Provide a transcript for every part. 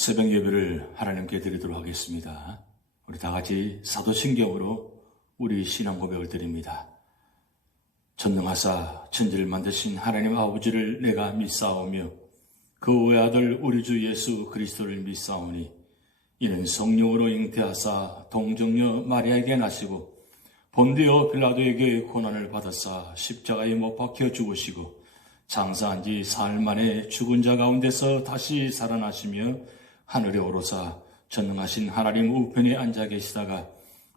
새벽 예배를 하나님께 드리도록 하겠습니다. 우리 다 같이 사도신경으로 우리 신앙 고백을 드립니다. 전능하사 천지를 만드신 하나님 아버지를 내가 믿사오며 그 외아들 우리 주 예수 그리스도를 믿사오니 이는 성령으로 잉태하사 동정녀 마리아에게 나시고 본디오 빌라도에게 고난을 받았사 십자가에 못 박혀 죽으시고 장사한 지 사흘 만에 죽은 자 가운데서 다시 살아나시며 하늘에 오르사 전능하신 하나님 우편에 앉아 계시다가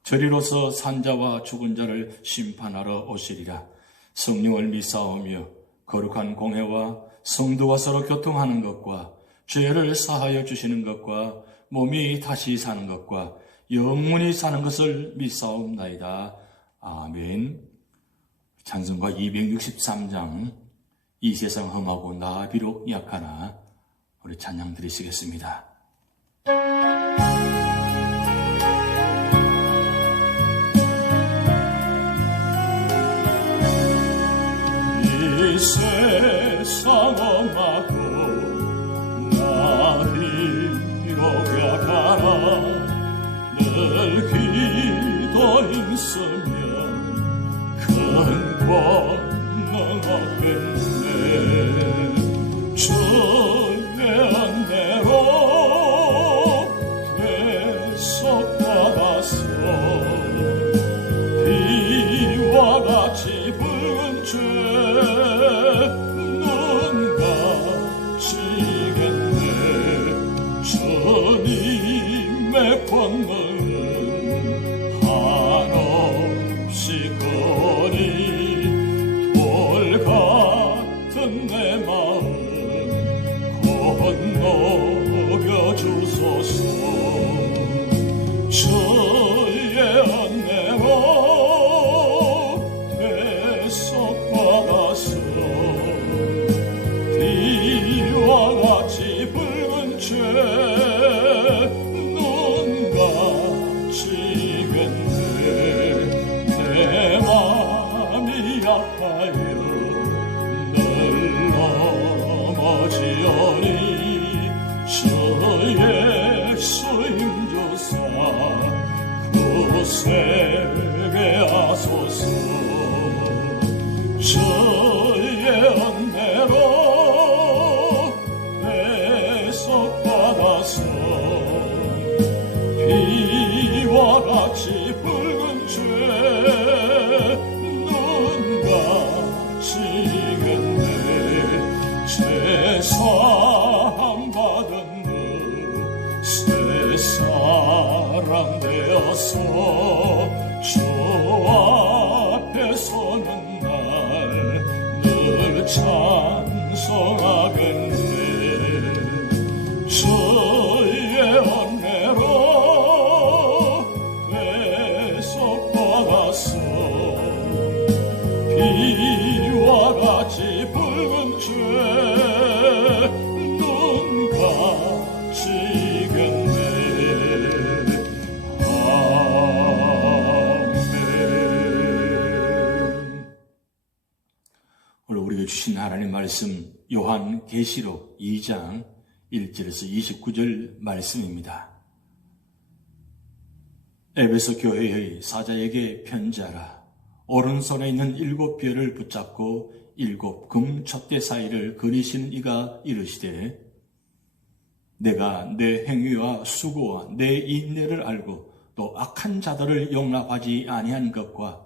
저리로서 산자와 죽은 자를 심판하러 오시리라 성령을 믿사오며 거룩한 공회와 성도와 서로 교통하는 것과 죄를 사하여 주시는 것과 몸이 다시 사는 것과 영원히 사는 것을 믿사옵나이다. 아멘. 찬송가 263장 이 세상 험하고 나 비록 약하나 우리 찬양 드리시겠습니다. 이 세상 험하고 나 비록 약하나 늘 기도 있으면 큰 권 주님 우리에게 주신 하나님 말씀 요한 계시록 2장 1절에서 29절 말씀입니다. 에베소 교회의 사자에게 편지하라. 오른손에 있는 일곱 별을 붙잡고 일곱 금 촛대 사이를 그리신 이가 이르시되 내가 내 행위와 수고와 내 인내를 알고 또 악한 자들을 용납하지 아니한 것과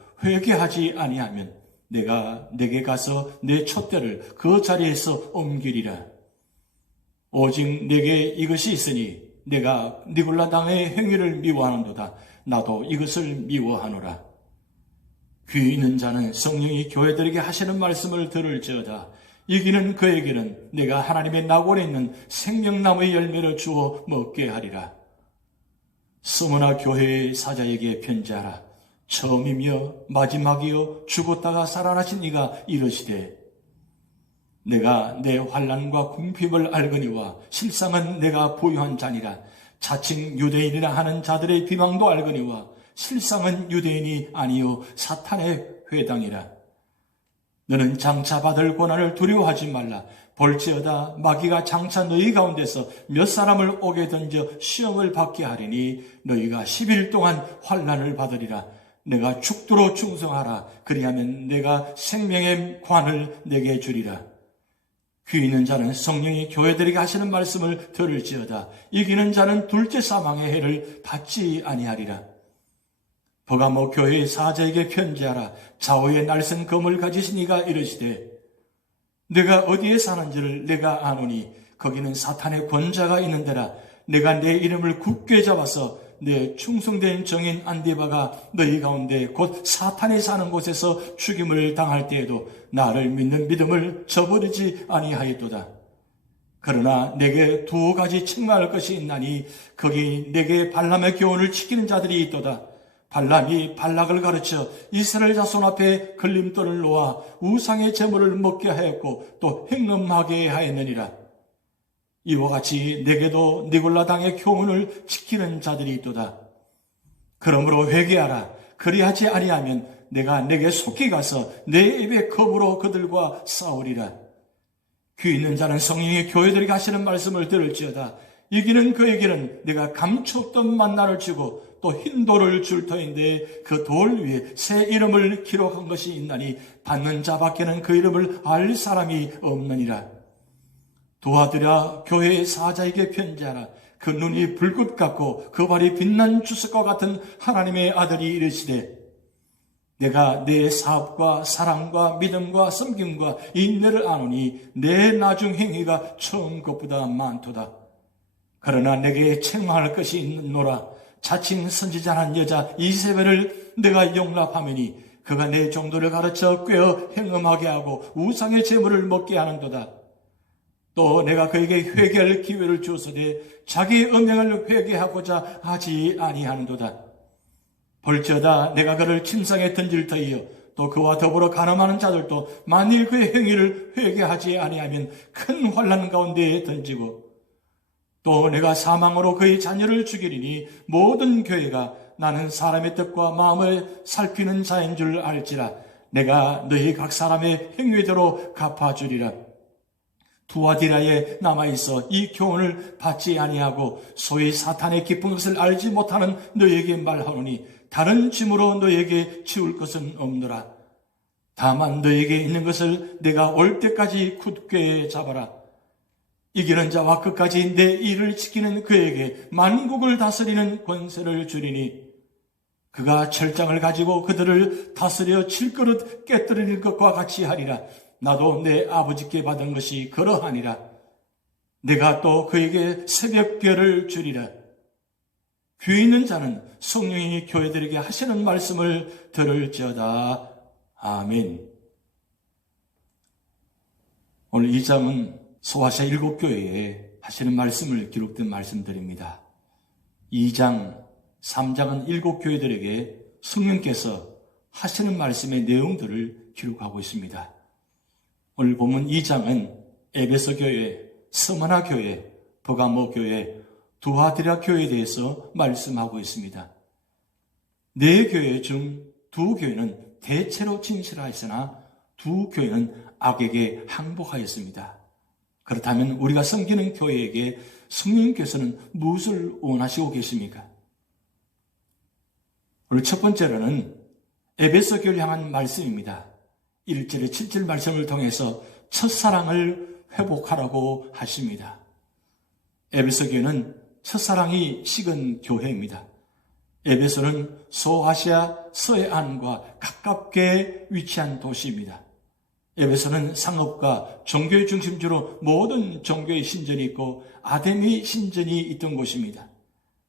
회개하지 아니하면 내가 내게 가서 내 촛대를 그 자리에서 옮기리라. 오직 내게 이것이 있으니 내가 니골라 당의 행위를 미워하는도다. 나도 이것을 미워하노라. 귀 있는 자는 성령이 교회들에게 하시는 말씀을 들을지어다. 이기는 그에게는 내가 하나님의 나골에 있는 생명나무의 열매를 주어 먹게 하리라. 스무나 교회의 사자에게 편지하라. 처음이며 마지막이요 죽었다가 살아나신 이가 이르시되 내가 내 환란과 궁핍을 알거니와 실상은 내가 보유한 자니라. 자칭 유대인이라 하는 자들의 비방도 알거니와 실상은 유대인이 아니요 사탄의 회당이라. 너는 장차 받을 고난을 두려워하지 말라. 볼지어다 마귀가 장차 너희 가운데서 몇 사람을 오게 던져 시험을 받게 하리니 너희가 10일 동안 환란을 받으리라. 내가 죽도록 충성하라. 그리하면 내가 생명의 관을 내게 주리라. 귀 있는 자는 성령이 교회들에게 하시는 말씀을 들을지어다. 이기는 자는 둘째 사망의 해를 받지 아니하리라. 버가모 교회의 사자에게 편지하라. 좌우에 날선 검을 가지신 이가 이르시되 내가 어디에 사는지를 내가 아노니 거기는 사탄의 권자가 있는 데라. 내가 내 이름을 굳게 잡아서 내 충성된 정인 안디바가 너희 가운데 곧 사탄이 사는 곳에서 죽임을 당할 때에도 나를 믿는 믿음을 저버리지 아니하였도다. 그러나 내게 두 가지 책망할 것이 있나니 거기 내게 발람의 교훈을 지키는 자들이 있도다. 발람이 발락을 가르쳐 이스라엘 자손 앞에 걸림돌을 놓아 우상의 제물을 먹게 하였고 또 행음하게 하였느니라. 이와 같이 내게도 니골라 당의 교훈을 지키는 자들이 있도다. 그러므로 회개하라. 그리하지 아니하면 내가 내게 속히 가서 내 입의 겁으로 그들과 싸우리라. 귀 있는 자는 성령의 교회들이 하시는 말씀을 들을지어다. 이기는 그에게는 내가 감추었던 만나를 주고 또 흰 돌을 줄 터인데 그 돌 위에 새 이름을 기록한 것이 있나니 받는 자밖에는 그 이름을 알 사람이 없느니라. 도와드려 교회의 사자에게 편지하라. 그 눈이 불꽃 같고 그 발이 빛난 주석과 같은 하나님의 아들이 이르시되 내가 내 사업과 사랑과 믿음과 섬김과 인내를 아노니 내 나중 행위가 처음 것보다 많도다. 그러나 내게 책망할 것이 있노라. 자칭 선지자란 여자 이세벨을 내가 용납하매니 그가 내 정도를 가르쳐 꿰어 행음하게 하고 우상의 재물을 먹게 하는도다. 또 내가 그에게 회개할 기회를 주었으되 자기 음행을 회개하고자 하지 아니하는도다. 벌저다 내가 그를 침상에 던질 터이요 또 그와 더불어 가늠하는 자들도 만일 그의 행위를 회개하지 아니하면 큰 환란 가운데에 던지고 또 내가 사망으로 그의 자녀를 죽이리니 모든 교회가 나는 사람의 뜻과 마음을 살피는 자인 줄 알지라 내가 너희 각 사람의 행위대로 갚아주리라. 두아디라에 남아 있어 이 교훈을 받지 아니하고 소위 사탄의 깊은 것을 알지 못하는 너에게 말하노니 다른 짐으로 너에게 치울 것은 없노라. 다만 너에게 있는 것을 내가 올 때까지 굳게 잡아라. 이기는 자와 끝까지 내 일을 지키는 그에게 만국을 다스리는 권세를 주리니 그가 철장을 가지고 그들을 다스려 칠 그릇 깨뜨리는 것과 같이 하리라. 나도 내 아버지께 받은 것이 그러하니라. 내가 또 그에게 새벽별을 주리라. 귀 있는 자는 성령이 교회들에게 하시는 말씀을 들을지어다. 아멘. 오늘 이 장은 소아시아 일곱 교회에 하시는 말씀을 기록된 말씀드립니다. 2장, 3장은 일곱 교회들에게 성령께서 하시는 말씀의 내용들을 기록하고 있습니다. 오늘 보면 2장은 에베소 교회, 서머나 교회, 버가모 교회, 두하드라 교회에 대해서 말씀하고 있습니다. 네 교회 중 두 교회는 대체로 진실하였으나 두 교회는 악에게 항복하였습니다. 그렇다면 우리가 섬기는 교회에게 성령께서는 무엇을 원하시고 계십니까? 오늘 첫 번째로는 에베소 교를 향한 말씀입니다. 1절에 7절 말씀을 통해서 첫사랑을 회복하라고 하십니다. 에베소 교회는 첫사랑이 식은 교회입니다. 에베소는 소아시아 서해안과 가깝게 위치한 도시입니다. 에베소는 상업과 종교의 중심지로 모든 종교의 신전이 있고 아데미 신전이 있던 곳입니다.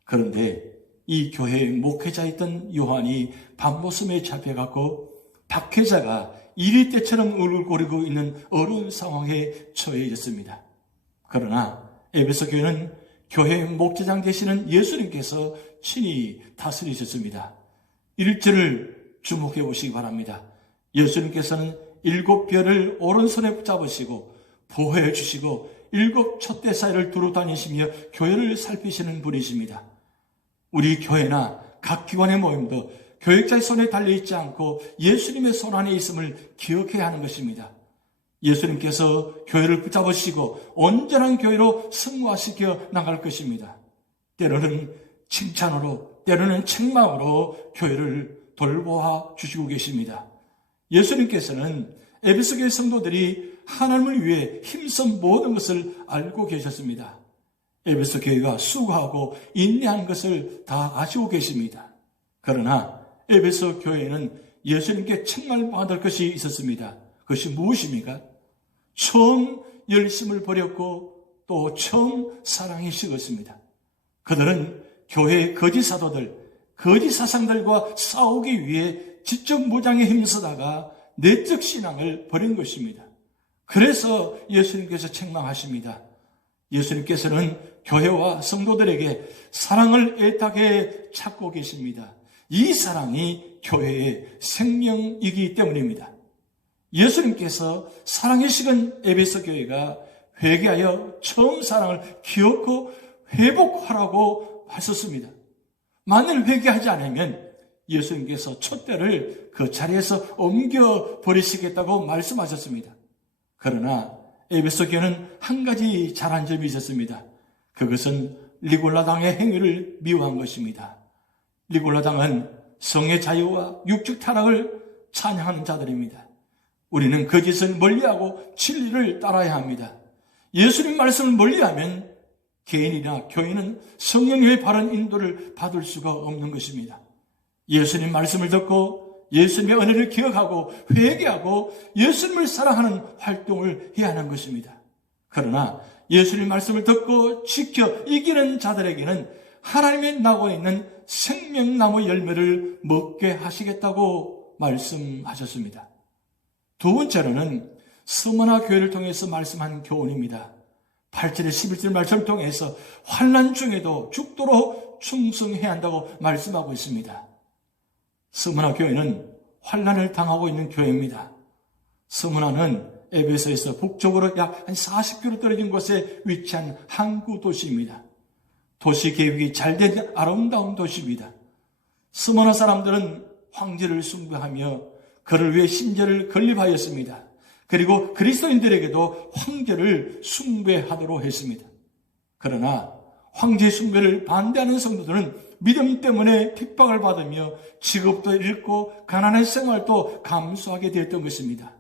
그런데 이 교회의 목회자였던 요한이 밤모습에 잡혀갖고 박회자가 이리 때처럼 울고리고 있는 어려운 상황에 처해 있었습니다. 그러나 에베소 교회는 교회 목재장 되시는 예수님께서 친히 다스리셨습니다. 일절을 주목해 보시기 바랍니다. 예수님께서는 일곱 별을 오른손에 붙잡으시고 보호해 주시고 일곱 촛대 사이를 두루 다니시며 교회를 살피시는 분이십니다. 우리 교회나 각 기관의 모임도 교육자의 손에 달려있지 않고 예수님의 손 안에 있음을 기억해야 하는 것입니다. 예수님께서 교회를 붙잡으시고 온전한 교회로 승화시켜 나갈 것입니다. 때로는 칭찬으로, 때로는 책망으로 교회를 돌보아 주시고 계십니다. 예수님께서는 에베소 교회 성도들이 하나님을 위해 힘쓴 모든 것을 알고 계셨습니다. 에베소 교회가 수고하고 인내한 것을 다 아시고 계십니다. 그러나 에베소 교회는 예수님께 책망받을 것이 있었습니다. 그것이 무엇입니까? 처음 열심을 버렸고 또 처음 사랑이 식었습니다. 그들은 교회의 거짓 사도들, 거짓 사상들과 싸우기 위해 지적 무장에 힘쓰다가 내적 신앙을 버린 것입니다. 그래서 예수님께서 책망하십니다. 예수님께서는 교회와 성도들에게 사랑을 애타게 찾고 계십니다. 이 사랑이 교회의 생명이기 때문입니다. 예수님께서 사랑의 식은 에베소 교회가 회개하여 처음 사랑을 기억고 회복하라고 하셨습니다. 만일 회개하지 않으면 예수님께서 촛대를 그 자리에서 옮겨 버리시겠다고 말씀하셨습니다. 그러나 에베소 교회는 한 가지 잘한 점이 있었습니다. 그것은 리골라당의 행위를 미워한 것입니다. 리골라당은 성의 자유와 육축 타락을 찬양하는 자들입니다. 우리는 거짓을 멀리하고 진리를 따라야 합니다. 예수님 말씀을 멀리하면 개인이나 교인은 성령의 바른 인도를 받을 수가 없는 것입니다. 예수님 말씀을 듣고 예수님의 은혜를 기억하고 회개하고 예수님을 사랑하는 활동을 해야 하는 것입니다. 그러나 예수님 말씀을 듣고 지켜 이기는 자들에게는 하나님의 나고 있는 생명나무 열매를 먹게 하시겠다고 말씀하셨습니다. 두 번째로는 서머나 교회를 통해서 말씀한 교훈입니다. 8절에 11절 말씀을 통해서 환란 중에도 죽도록 충성해야 한다고 말씀하고 있습니다. 서머나 교회는 환란을 당하고 있는 교회입니다. 서머나는 에베소에서 북쪽으로 약 한 40km 떨어진 곳에 위치한 항구 도시입니다. 도시 계획이 잘된 아름다운 도시입니다. 스머나 사람들은 황제를 숭배하며 그를 위해 신제를 건립하였습니다. 그리고 그리스도인들에게도 황제를 숭배하도록 했습니다. 그러나 황제 숭배를 반대하는 성도들은 믿음 때문에 핍박을 받으며 직업도 잃고 가난한 생활도 감수하게 되었던 것입니다.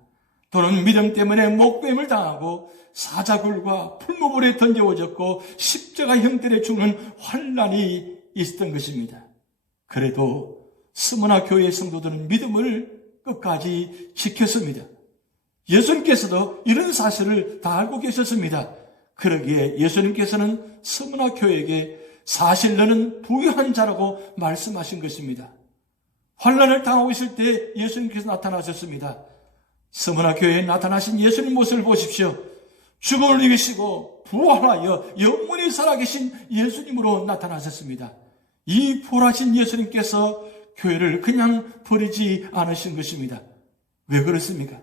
또는 믿음 때문에 목뱀을 당하고 사자굴과 풀무불에 던져워졌고 십자가 형태로 죽는 환란이 있었던 것입니다. 그래도 스무나 교회 성도들은 믿음을 끝까지 지켰습니다. 예수님께서도 이런 사실을 다 알고 계셨습니다. 그러기에 예수님께서는 스무나 교회에게 사실 너는 부유한 자라고 말씀하신 것입니다. 환란을 당하고 있을 때 예수님께서 나타나셨습니다. 스무나 교회에 나타나신 예수님 모습을 보십시오. 죽음을 이기시고 부활하여 영원히 살아계신 예수님으로 나타나셨습니다. 이 부활하신 예수님께서 교회를 그냥 버리지 않으신 것입니다. 왜 그렇습니까?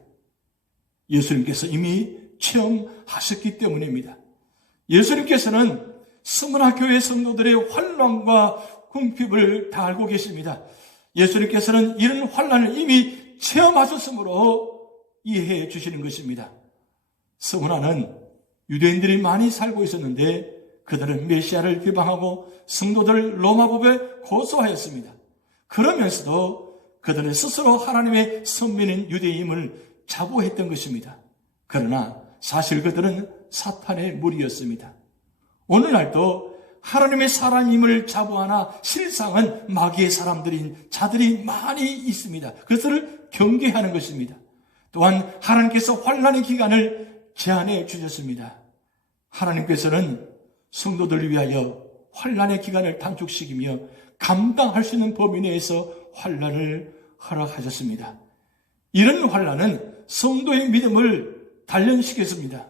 예수님께서 이미 체험하셨기 때문입니다. 예수님께서는 스무나 교회 성도들의 환란과 궁핍을 다 알고 계십니다. 예수님께서는 이런 환란을 이미 체험하셨으므로 이해해 주시는 것입니다. 서문화는 유대인들이 많이 살고 있었는데 그들은 메시아를 비방하고 성도들 로마법에 고소하였습니다. 그러면서도 그들은 스스로 하나님의 선민인 유대임을 자부했던 것입니다. 그러나 사실 그들은 사탄의 무리였습니다. 오늘날도 하나님의 사람임을 자부하나 실상은 마귀의 사람들인 자들이 많이 있습니다. 그것을 경계하는 것입니다. 또한 하나님께서 환란의 기간을 제안해 주셨습니다. 하나님께서는 성도들을 위하여 환란의 기간을 단축시키며 감당할 수 있는 범위 내에서 환란을 허락하셨습니다. 이런 환란은 성도의 믿음을 단련시켰습니다.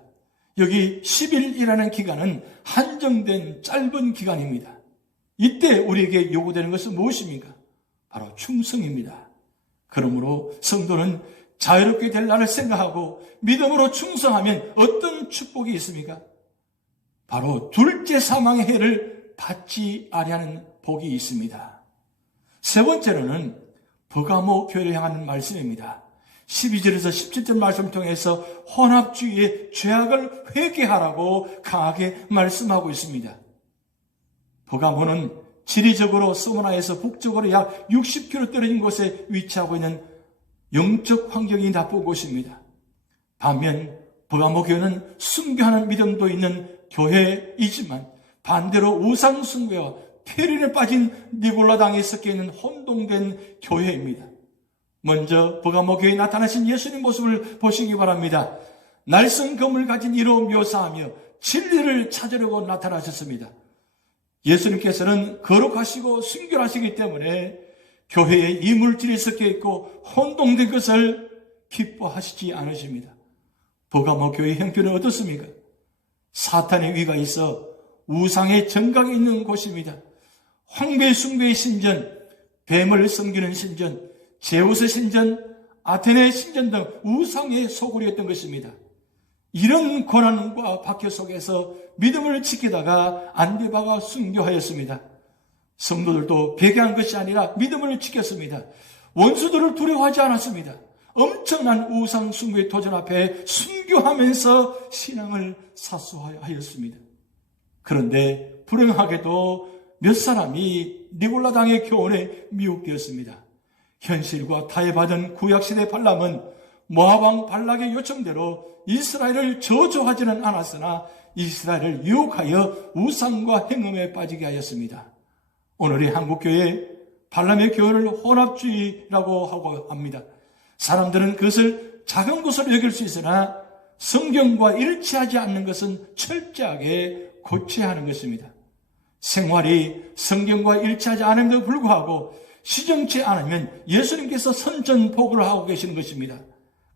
여기 10일이라는 기간은 한정된 짧은 기간입니다. 이때 우리에게 요구되는 것은 무엇입니까? 바로 충성입니다. 그러므로 성도는 자유롭게 될 날을 생각하고 믿음으로 충성하면 어떤 축복이 있습니까? 바로 둘째 사망의 해를 받지 아니하는 복이 있습니다. 세 번째로는 버가모 교회를 향하는 말씀입니다. 12절에서 17절 말씀을 통해서 혼합주의의 죄악을 회개하라고 강하게 말씀하고 있습니다. 버가모는 지리적으로 소모나에서 북쪽으로 약 60km 떨어진 곳에 위치하고 있는 영적 환경이 나쁜 곳입니다. 반면 버가모 교회는 순교하는 믿음도 있는 교회이지만 반대로 우상 숭배와 폐륜에 빠진 니골라당에 섞여 있는 혼동된 교회입니다. 먼저 버가모 교회에 나타나신 예수님 모습을 보시기 바랍니다. 날선 검을 가진 이로 묘사하며 진리를 찾으려고 나타나셨습니다. 예수님께서는 거룩하시고 순결하시기 때문에 교회에 이물질이 섞여 있고 혼동된 것을 기뻐하시지 않으십니다. 버가모 교회 형편은 어떻습니까? 사탄의 위가 있어 우상의 정각이 있는 곳입니다. 황배 숭배의 신전, 뱀을 섬기는 신전, 제우스 신전, 아테네 신전 등 우상의 소굴이었던 것입니다. 이런 고난과 박해 속에서 믿음을 지키다가 안디바가 순교하였습니다. 성도들도 배교한 것이 아니라 믿음을 지켰습니다. 원수들을 두려워하지 않았습니다. 엄청난 우상 숭배의 도전 앞에 순교하면서 신앙을 사수하였습니다. 그런데 불행하게도 몇 사람이 니골라당의 교훈에 미혹되었습니다. 현실과 타협하던 구약시대 발람은 모하방 발락의 요청대로 이스라엘을 저주하지는 않았으나 이스라엘을 유혹하여 우상과 행음에 빠지게 하였습니다. 오늘의 한국교회 발람의 교회를 혼합주의라고 하고 합니다. 사람들은 그것을 작은 것으로 여길 수 있으나 성경과 일치하지 않는 것은 철저하게 고쳐야 하는 것입니다. 생활이 성경과 일치하지 않음에도 불구하고 시정치 않으면 예수님께서 선전포고를 하고 계시는 것입니다.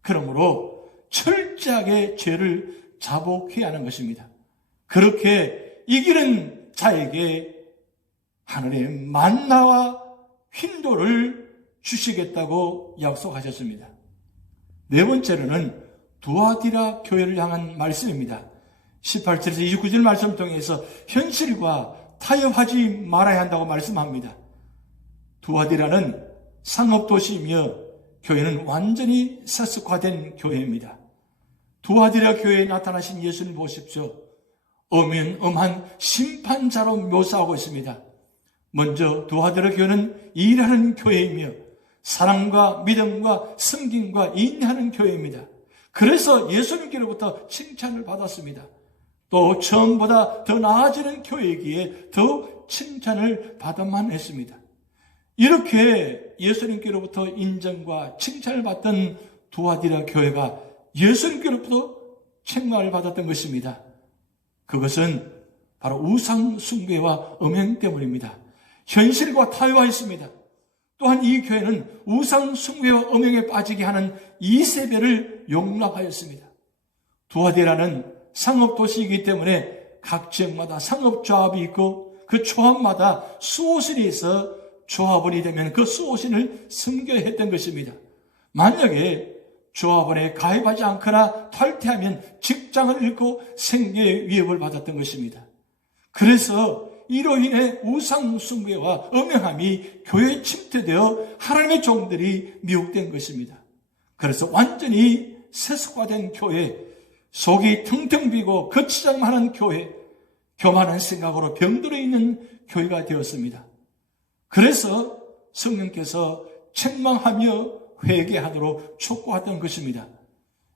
그러므로 철저하게 죄를 자복해야 하는 것입니다. 그렇게 이기는 자에게 하늘의 만나와 흰돌을 주시겠다고 약속하셨습니다. 네 번째로는 두아디라 교회를 향한 말씀입니다. 18절에서 29절 말씀을 통해서 현실과 타협하지 말아야 한다고 말씀합니다. 두아디라는 상업도시이며 교회는 완전히 세습화된 교회입니다. 두아디라 교회에 나타나신 예수님 보십시오. 엄연 엄한 심판자로 묘사하고 있습니다. 먼저 두아디라 교회는 일하는 교회이며 사랑과 믿음과 승김과 인내하는 교회입니다. 그래서 예수님께로부터 칭찬을 받았습니다. 또 처음보다 더 나아지는 교회이기에 더 칭찬을 받아만 했습니다. 이렇게 예수님께로부터 인정과 칭찬을 받던 두아디라 교회가 예수님께로부터 책망을 받았던 것입니다. 그것은 바로 우상 숭배와 음행 때문입니다. 현실과 타협하였습니다. 또한 이 교회는 우상 숭배와 음행에 빠지게 하는 이세배를 용납하였습니다. 두아디라는 상업 도시이기 때문에 각 지역마다 상업 조합이 있고 그 조합마다 수호신이 있어 조합원이 되면 그 수호신을 섬겨야 했던 것입니다. 만약에 조합원에 가입하지 않거나 탈퇴하면 직장을 잃고 생계의 위협을 받았던 것입니다. 그래서 이로 인해 우상 숭배와 음행함이 교회에 침투되어 하나님의 종들이 미혹된 것입니다. 그래서 완전히 세속화된 교회, 속이 텅텅 비고 거치장만한 교회, 교만한 생각으로 병들어 있는 교회가 되었습니다. 그래서 성령께서 책망하며 회개하도록 촉구하던 것입니다.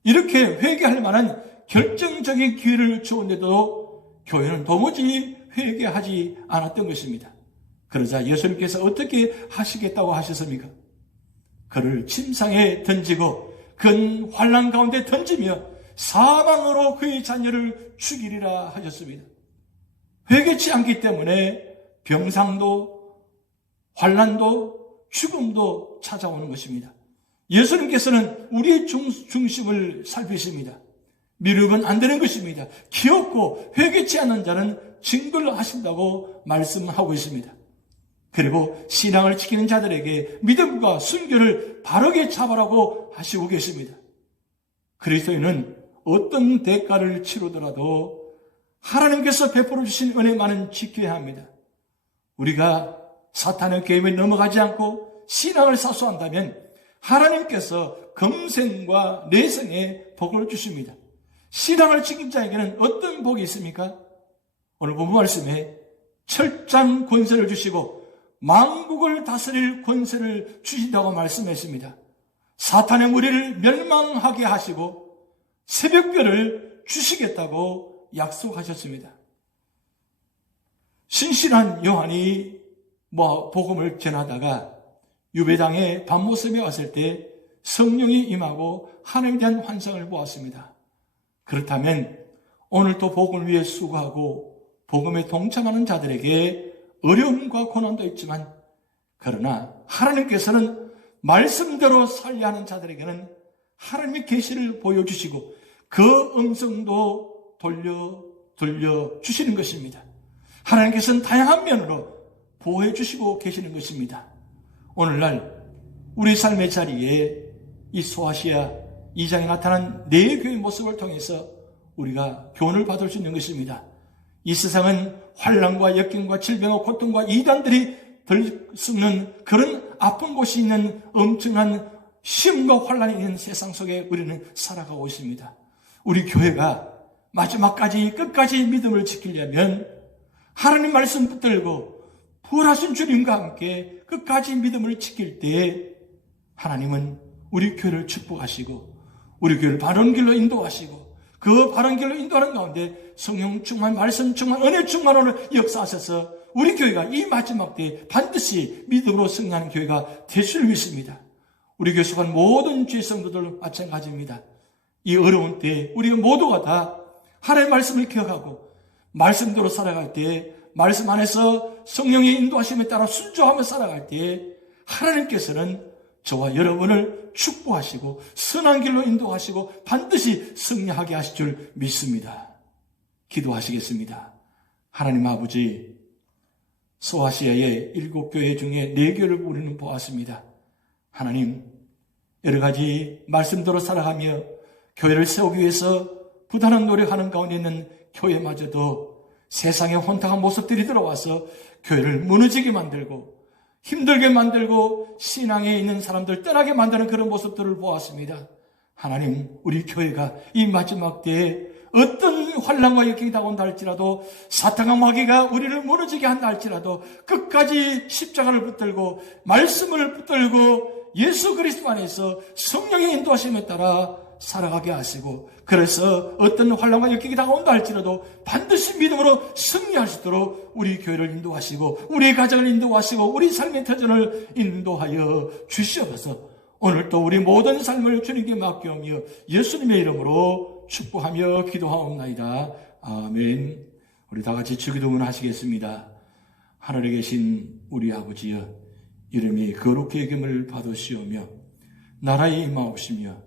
이렇게 회개할 만한 결정적인 기회를 주었는데도 교회는 도무지 회개하지 않았던 것입니다. 그러자 예수님께서 어떻게 하시겠다고 하셨습니까? 그를 침상에 던지고 근 환란 가운데 던지며 사망으로 그의 자녀를 죽이리라 하셨습니다. 회개치 않기 때문에 병상도 환란도 죽음도 찾아오는 것입니다. 예수님께서는 우리의 중, 중심을 살피십니다. 미루면 안 되는 것입니다. 기었고 회개치 않는 자는 증거를 하신다고 말씀하고 있습니다. 그리고 신앙을 지키는 자들에게 믿음과 순교를 바르게 잡아라고 하시고 계십니다. 그리스도인은 어떤 대가를 치르더라도 하나님께서 베풀어 주신 은혜만은 지켜야 합니다. 우리가 사탄의 게임에 넘어가지 않고 신앙을 사수한다면 하나님께서 금생과 내생에 복을 주십니다. 신앙을 지킨 자에게는 어떤 복이 있습니까? 오늘 본문 말씀에 철장 권세를 주시고 망국을 다스릴 권세를 주신다고 말씀했습니다. 사탄의 무리를 멸망하게 하시고 새벽별을 주시겠다고 약속하셨습니다. 신실한 요한이 뭐 복음을 전하다가 유배당에 밤모습에 왔을 때 성령이 임하고 하나님에 대한 환상을 보았습니다. 그렇다면 오늘 또 복음을 위해 수고하고 복음에 동참하는 자들에게 어려움과 고난도 있지만 그러나 하나님께서는 말씀대로 살려 하는 자들에게는 하나님의 계시를 보여주시고 그 음성도 돌려 돌려 주시는 것입니다. 하나님께서는 다양한 면으로 보호해 주시고 계시는 것입니다. 오늘날 우리 삶의 자리에 이 소아시아 2장에 나타난 네 교의 모습을 통해서 우리가 교훈을 받을 수 있는 것입니다. 이 세상은 환란과 역경과 질병과 고통과 이단들이 들썩는 그런 아픈 곳이 있는 엄청난 시험과 환란이 있는 세상 속에 우리는 살아가고 있습니다. 우리 교회가 마지막까지 끝까지 믿음을 지키려면 하나님 말씀 붙들고 부활하신 주님과 함께 끝까지 믿음을 지킬 때 하나님은 우리 교회를 축복하시고 우리 교회를 바른 길로 인도하시고 그 바른 길로 인도하는 가운데 성령 충만, 말씀 충만, 은혜 충만으로 역사하셔서 우리 교회가 이 마지막 때에 반드시 믿음으로 승리하는 교회가 될 줄 믿습니다. 우리 교회 속한 모든 죄 성도들 마찬가지입니다. 이 어려운 때에 우리가 모두가 다 하나님의 말씀을 기억하고 말씀대로 살아갈 때 말씀 안에서 성령의 인도하심에 따라 순종하며 살아갈 때 하나님께서는 저와 여러분을 축복하시고 선한 길로 인도하시고 반드시 승리하게 하실 줄 믿습니다. 기도하시겠습니다. 하나님 아버지 소아시아의 일곱 교회 중에 네 교를 우리는 보았습니다. 하나님 여러 가지 말씀대로 살아가며 교회를 세우기 위해서 부단한 노력하는 가운데 있는 교회마저도 세상의 혼탁한 모습들이 들어와서 교회를 무너지게 만들고 힘들게 만들고 신앙에 있는 사람들 떠나게 만드는 그런 모습들을 보았습니다. 하나님, 우리 교회가 이 마지막 때에 어떤 환란과 역경이 다온다 할지라도 사탄과 마귀가 우리를 무너지게 한다 할지라도 끝까지 십자가를 붙들고 말씀을 붙들고 예수 그리스도 안에서 성령의 인도하심에 따라 살아가게 하시고 그래서 어떤 환란과 역경이 다온다 할지라도 반드시 믿음으로 승리할 수 있도록 우리 교회를 인도하시고 우리 가정을 인도하시고 우리 삶의 터전을 인도하여 주시옵소서. 오늘 또 우리 모든 삶을 주님께 맡겨오며 예수님의 이름으로 축복하며 기도하옵나이다. 아멘. 우리 다 같이 주기도문 하시겠습니다. 하늘에 계신 우리 아버지여 이름이 거룩히 여김을 받으시오며 나라에 임하옵시며